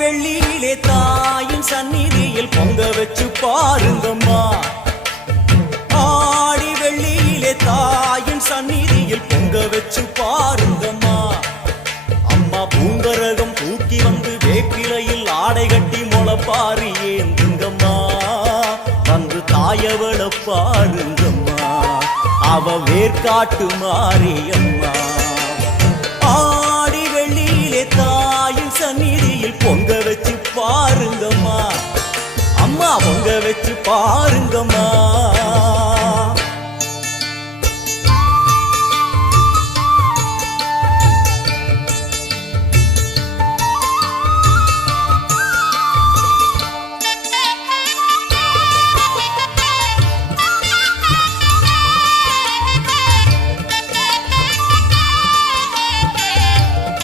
வெள்ளியிலே தாயின் சந்நிதியில் பொங்க வச்சு பாருங்கம்மா. ஆடி வெள்ளியிலே தாயின் சந்நிதியில் பொங்க வச்சு பாருங்கம்மா. அம்மா பூங்கரகம் தூக்கி வந்து வேப்பிலையில் ஆடை கட்டி முளப்பாரி ஏந்துங்கம்மா. வந்து தாயவள பாருங்கம்மா, அவ வேர்காட்டு மாரியம்மா. ஆடி வெள்ளியிலே தாயின் சந்நிதியில் பொங்க வச்சு பாருங்கம்மா. அம்மா பொங்க வச்சு பாருங்கம்மா.